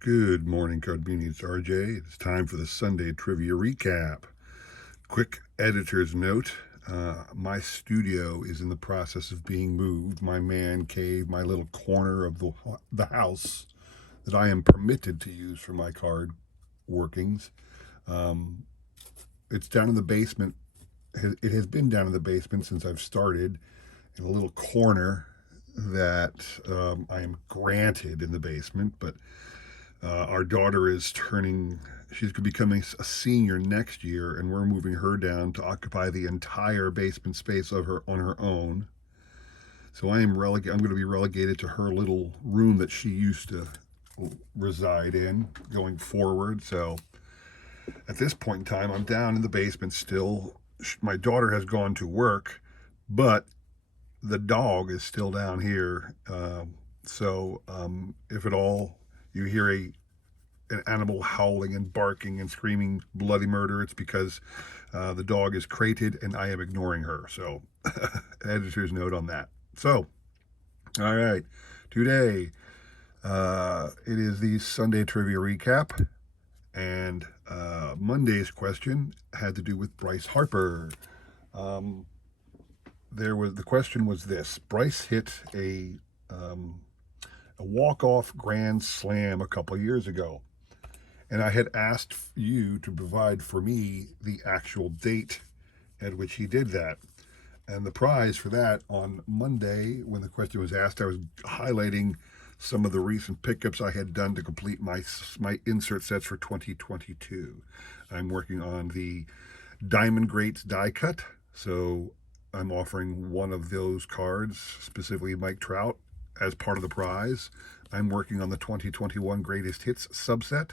Good morning, Cardini. It's RJ. It's time for the Sunday Trivia Recap. Quick editor's note. My studio is in the process of being moved. My man cave, my little corner of the house that I am permitted to use for my card workings. Um, it's down in the basement. It has been down in the basement since I've started, in a little corner that I am granted in the basement, but our daughter is she's becoming a senior next year, and we're moving her down to occupy the entire basement space of her on her own. So I'm going to be relegated to her little room that she used to reside in going forward. So at this point in time, I'm down in the basement still. My daughter has gone to work, but the dog is still down here. If at all you hear an animal howling and barking and screaming bloody murder, it's because the dog is crated and I am ignoring her. So, editor's note on that. So, all right, today it is the Sunday Trivia Recap, and Monday's question had to do with Bryce Harper. Um, the question was this: Bryce hit a walk-off grand slam a couple years ago. And I had asked you to provide for me the actual date at which he did that. And the prize for that on Monday, when the question was asked, I was highlighting some of the recent pickups I had done to complete my insert sets for 2022. I'm working on the Diamond Greats die cut, so I'm offering one of those cards, specifically Mike Trout, as part of the prize. I'm working on the 2021 Greatest Hits subset,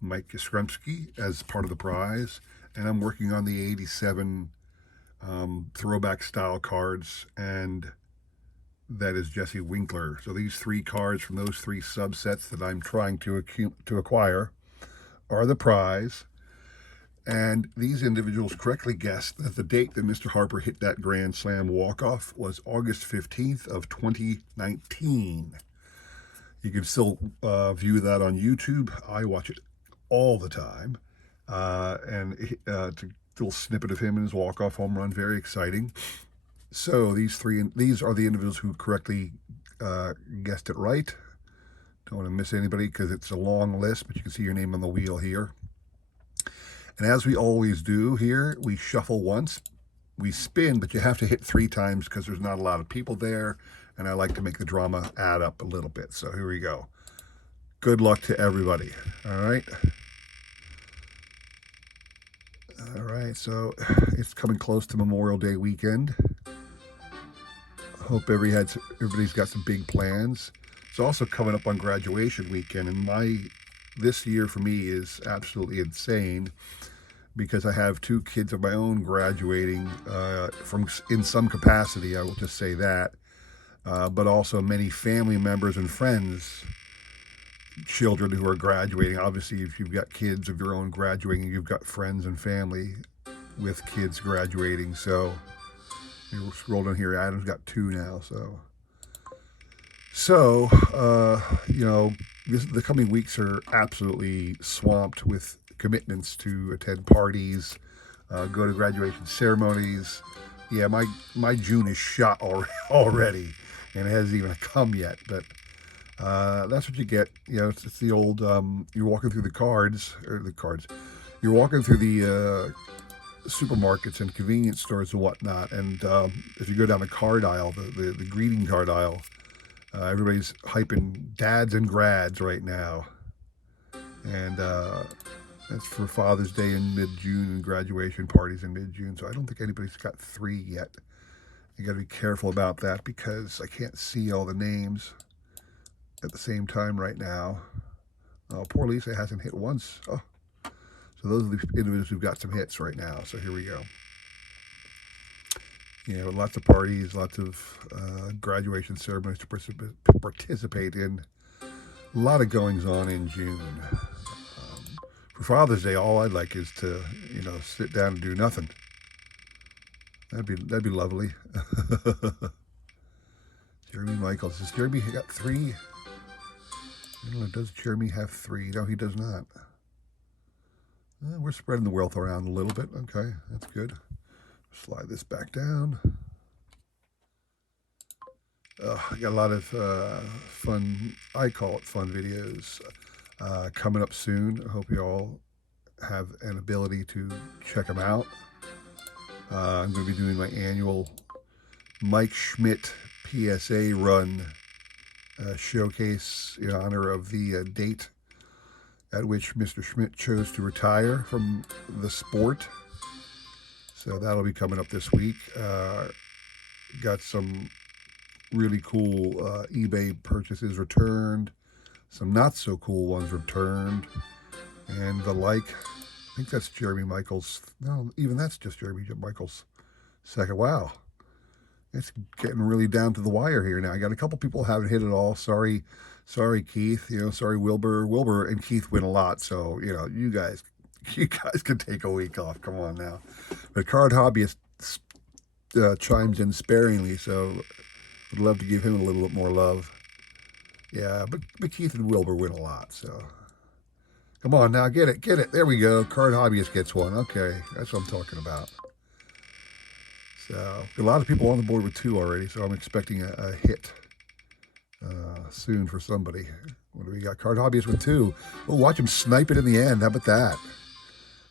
Mike Yastrzemski, as part of the prize, and I'm working on the 87 throwback style cards, and that is Jesse Winkler. So these three cards from those three subsets that I'm trying to acquire are the prize. And these individuals correctly guessed that the date that Mr. Harper hit that Grand Slam walk-off was August 15th of 2019. You can still view that on YouTube. I watch it all the time. And a little snippet of him and his walk-off home run, very exciting. So these are the individuals who correctly guessed it right. Don't want to miss anybody because it's a long list, but you can see your name on the wheel here. And as we always do here, we shuffle once, we spin, but you have to hit 3 times because there's not a lot of people there, and I like to make the drama add up a little bit. So here we go. Good luck to everybody. All right. All right, so it's coming close to Memorial Day weekend. Hope everybody's got some big plans. It's also coming up on graduation weekend, and this year for me is absolutely insane because I have 2 kids of my own graduating from in some capacity. I will just say that, but also many family members and friends, children who are graduating. Obviously, if you've got kids of your own graduating, you've got friends and family with kids graduating. So you scroll down here. Adam's got 2 now. The coming weeks are absolutely swamped with commitments to attend parties, go to graduation ceremonies. Yeah, my June is shot already, and it hasn't even come yet. But that's what you get. It's the old. You're walking through the cards. You're walking through the supermarkets and convenience stores and whatnot. And if you go down the card aisle, the greeting card aisle, everybody's hyping dads and grads right now. And that's for Father's Day in mid-June and graduation parties in mid-June. So I don't think anybody's got 3 yet. You got to be careful about that because I can't see all the names at the same time right now. Oh, poor Lisa hasn't hit once. Oh. So those are the individuals who've got some hits right now. So here we go. Lots of parties, lots of graduation ceremonies to participate in. A lot of goings on in June. For Father's Day, all I'd like is to, sit down and do nothing. That'd be lovely. Jeremy Michaels. Has Jeremy got 3? don't know, does Jeremy have 3? No, he does not. We're spreading the wealth around a little bit. Okay, that's good. Slide this back down. I got a lot of fun, I call it fun videos coming up soon. I hope you all have an ability to check them out. I'm going to be doing my annual Mike Schmidt PSA run showcase in honor of the date at which Mr. Schmidt chose to retire from the sport. So that'll be coming up this week. Got some really cool eBay purchases returned, some not so cool ones returned, and the like. I think that's Jeremy Michaels. No, even that's just Jeremy Michaels' second. Wow. It's getting really down to the wire here now. I got a couple people who haven't hit it all. Sorry, Keith. Sorry, Wilbur. Wilbur and Keith win a lot, so you guys can take a week off. Come on now. But Card Hobbyist chimes in sparingly, so would love to give him a little bit more love. Yeah, but Keith and Wilbur win a lot, so come on now, get it. There we go. Card Hobbyist gets one. Okay, that's what I'm talking about. So a lot of people on the board with 2 already, so I'm expecting a hit soon for somebody. What do we got? Card Hobbyist with 2. We'll watch him snipe it in the end. How about that?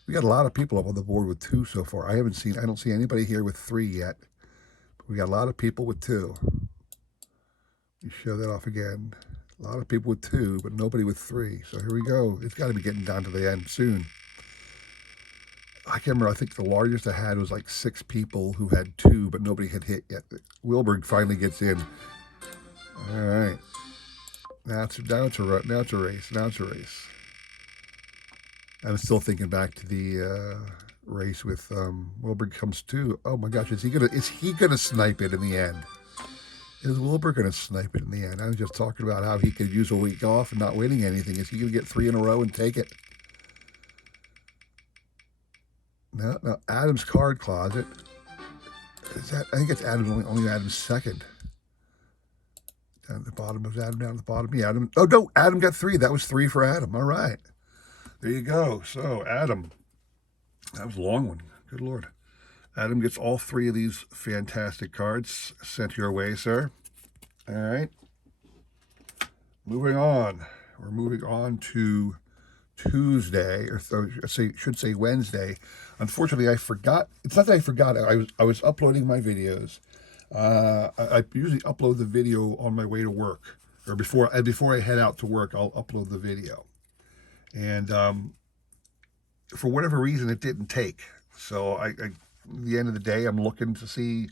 We got a lot of people up on the board with 2 so far. I don't see anybody here with 3 yet. But we got a lot of people with 2. You show that off again. A lot of people with 2, but nobody with 3. So here we go. It's got to be getting down to the end soon. I can't remember. I think the largest I had was like 6 people who had 2, but nobody had hit yet. Wilberg finally gets in. All right. Now it's a race. I'm still thinking back to the race with Wilberg comes 2. Oh my gosh, is he gonna snipe it in the end? Is Wilbur going to snipe it in the end? I was just talking about how he could use a week off and not winning anything. Is he going to get 3 in a row and take it? No, Adam's card closet. I think it's Adam's only Adam's second. Down at the bottom of Adam, down at the bottom. Yeah, Adam. Oh, no, Adam got 3. That was 3 for Adam. All right. There you go. So, Adam. That was a long one. Good Lord. Adam gets all 3 of these fantastic cards sent your way, sir. All right. Moving on. We're moving on to Tuesday, or should say Wednesday. Unfortunately, I forgot. It's not that I forgot. I was uploading my videos. I usually upload the video on my way to work, or before I head out to work. I'll upload the video, and for whatever reason, it didn't take. So at the end of the day, I'm looking to see,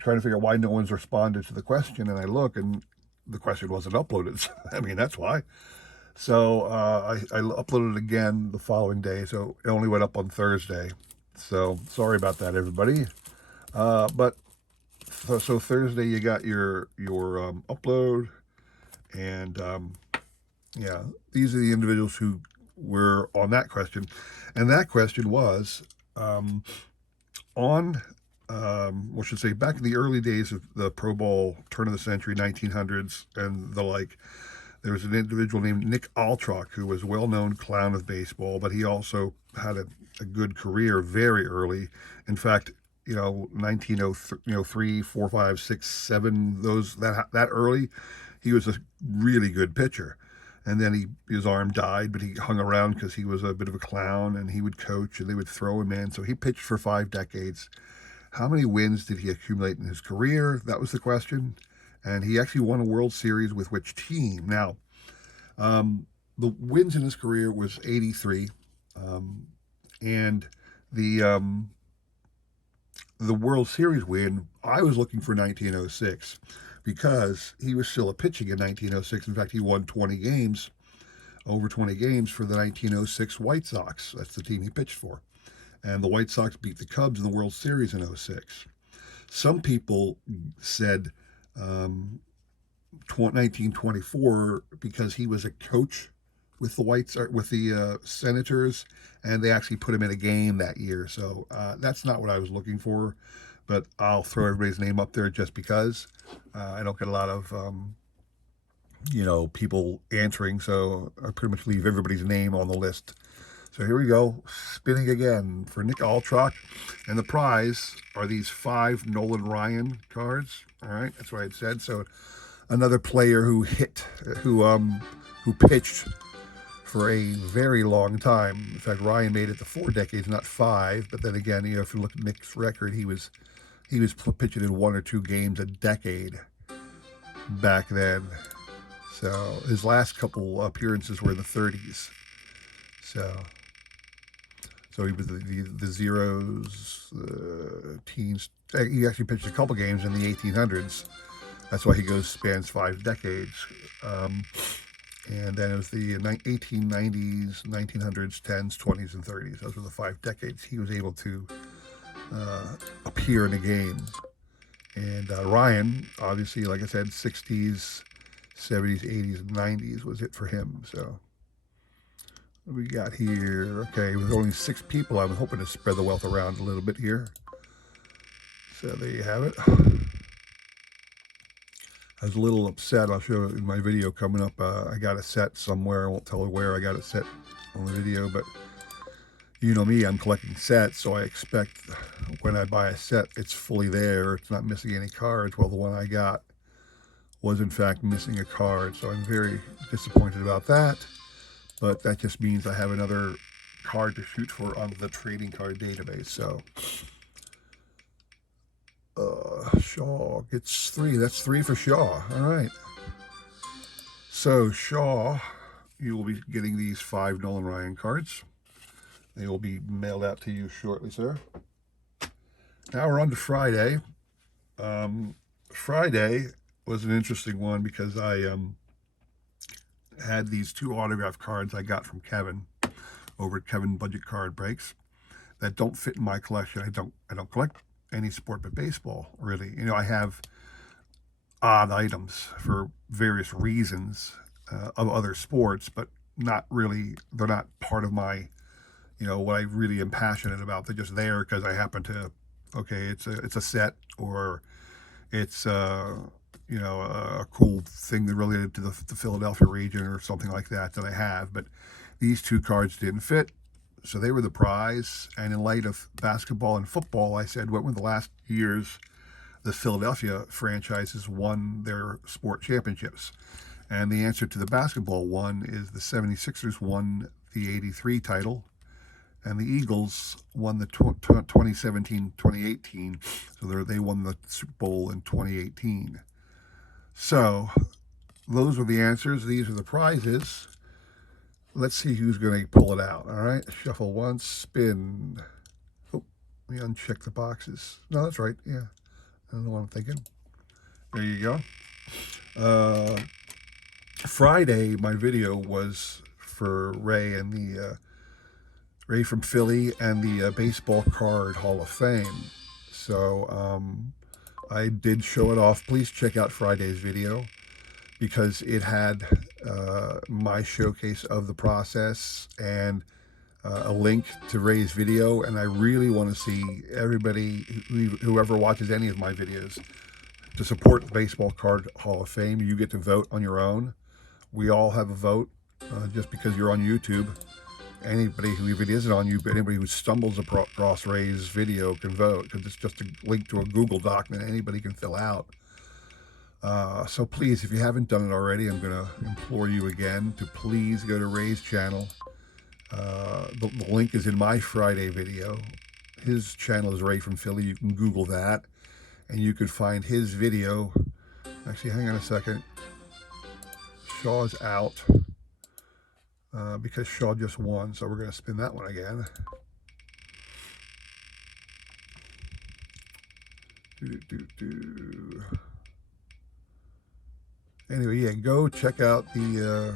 trying to figure out why no one's responded to the question, and I look, and the question wasn't uploaded. So, I mean, that's why. So I uploaded it again the following day, so it only went up on Thursday. So sorry about that, everybody. But so Thursday you got your upload, and yeah, these are the individuals who were on that question, and that question was on what should say back in the early days of the Pro Bowl, turn of the century, 1900s, and the like. There was an individual named Nick Altrock who was a well-known clown of baseball, but he also had a good career very early. In fact, 1903, 4, 5, 6, 7, that early, he was a really good pitcher. And then his arm died, but he hung around because he was a bit of a clown, and he would coach, and they would throw him in. So he pitched for 5 decades. How many wins did he accumulate in his career? That was the question. And he actually won a World Series with which team? Now, the wins in his career was 83, and the World Series win, I was looking for 1906 because he was still pitching in 1906. In fact, he won 20 games, over 20 games for the 1906 White Sox. That's the team he pitched for. And the White Sox beat the Cubs in the World Series in 06. Some people said 1924 because he was a coach with the Senators, and they actually put him in a game that year. So that's not what I was looking for, but I'll throw everybody's name up there just because I don't get a lot of people answering. So I pretty much leave everybody's name on the list. So here we go, spinning again for Nick Altrock. And the prize are these 5 Nolan Ryan cards. All right, that's what I had said. So another player who pitched for a very long time. In fact, Ryan made it to 4 decades, not 5. But then again, if you look at Nick's record, he was pitching in 1 or 2 games a decade back then. So his last couple appearances were in the 30s. So he was the zeros, teens. He actually pitched a couple games in the 1800s. That's why he spans 5 decades. And then it was the 1890s, 1900s, 10s, 20s, and 30s. Those were the 5 decades he was able to appear in a game. And Ryan, obviously, like I said, 60s, 70s, 80s, and 90s was it for him. So what do we got here? Okay, with only 6 people, I'm hoping to spread the wealth around a little bit here. So there you have it. I was a little upset. I'll show in my video coming up. I got a set somewhere. I won't tell you where I got it set on the video, but you know me, I'm collecting sets, so I expect when I buy a set, it's fully there. It's not missing any cards. Well, the one I got was in fact missing a card, so I'm very disappointed about that. But that just means I have another card to shoot for on the trading card database. So Shaw gets 3. That's 3 for Shaw. All right. So Shaw, you will be getting these 5 Nolan Ryan cards. They will be mailed out to you shortly, sir. Now we're on to Friday. Friday was an interesting one because I had these 2 autograph cards I got from Kevin over at Kevin Budget Card Breaks that don't fit in my collection. I don't collect any sport but baseball, really. I have odd items for various reasons of other sports, but not really. They're not part of my, what I really am passionate about. They're just there because I happen to. Okay, it's a set, or it's a cool thing that related to the Philadelphia region or something like that I have. But these 2 cards didn't fit, so they were the prize. And in light of basketball and football, I said, what were the last years the Philadelphia franchises won their sport championships? And the answer to the basketball one is the 76ers won the 83 title, and the Eagles won the 2017-2018. So they won the Super Bowl in 2018. So those are the answers. These are the prizes. Let's see who's going to pull it out. All right, shuffle once, spin. Oh, let me uncheck the boxes. No, that's right. Yeah, I don't know what I'm thinking. There you go. Friday, my video was for Ray and the Ray from Philly and the Baseball Card Hall of Fame. So I did show it off. Please check out Friday's video because it had my showcase of the process and a link to Ray's video. And I really want to see everybody, whoever watches any of my videos, to support the Baseball Card Hall of Fame. You get to vote on your own. We all have a vote just because you're on YouTube. Anybody who even isn't on YouTube, anybody who stumbles across Ray's video can vote because it's just a link to a Google doc that anybody can fill out. So please, if you haven't done it already, I'm going to implore you again to please go to Ray's channel. The link is in my Friday video. His channel is Ray from Philly. You can Google that, and you could find his video. Actually, hang on a second. Shaw's out because Shaw just won, so we're going to spin that one again. Anyway, yeah, go check out the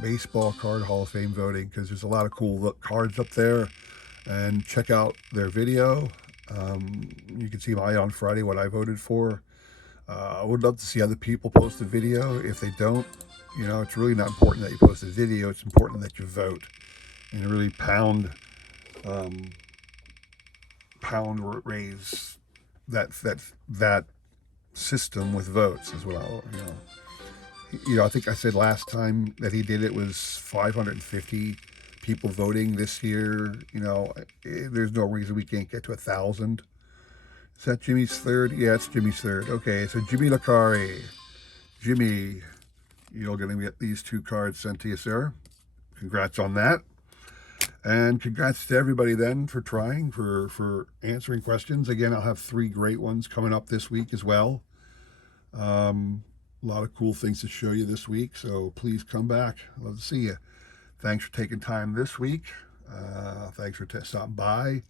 Baseball Card Hall of Fame voting because there's a lot of cool cards up there, and check out their video. You can see mine on Friday, what I voted for. I would love to see other people post a video. If they don't, it's really not important that you post a video. It's important that you vote and really pound raise that system with votes is what You know, I think I said last time that he did it was 550 people voting. This year. You know, there's no reason we can't get to 1,000. Is that Jimmy's third? Yeah, it's Jimmy's third. Okay, so Jimmy Lakari. Jimmy, you're going to get these 2 cards sent to you, sir. Congrats on that. And congrats to everybody then for trying, for answering questions. Again, I'll have 3 great ones coming up this week as well. A lot of cool things to show you this week, so please come back. Love to see you. Thanks for taking time this week. Thanks for stopping by.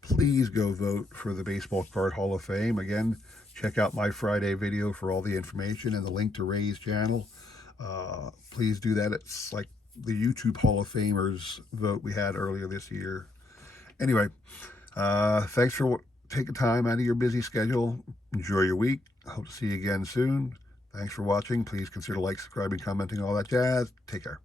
Please go vote for the Baseball Card Hall of Fame. Again, check out my Friday video for all the information and the link to Ray's channel. Please do that. It's like the YouTube Hall of Famers vote we had earlier this year. Anyway, thanks for taking time out of your busy schedule. Enjoy your week. I hope to see you again soon. Thanks for watching. Please consider like, subscribing, commenting, all that jazz. Take care.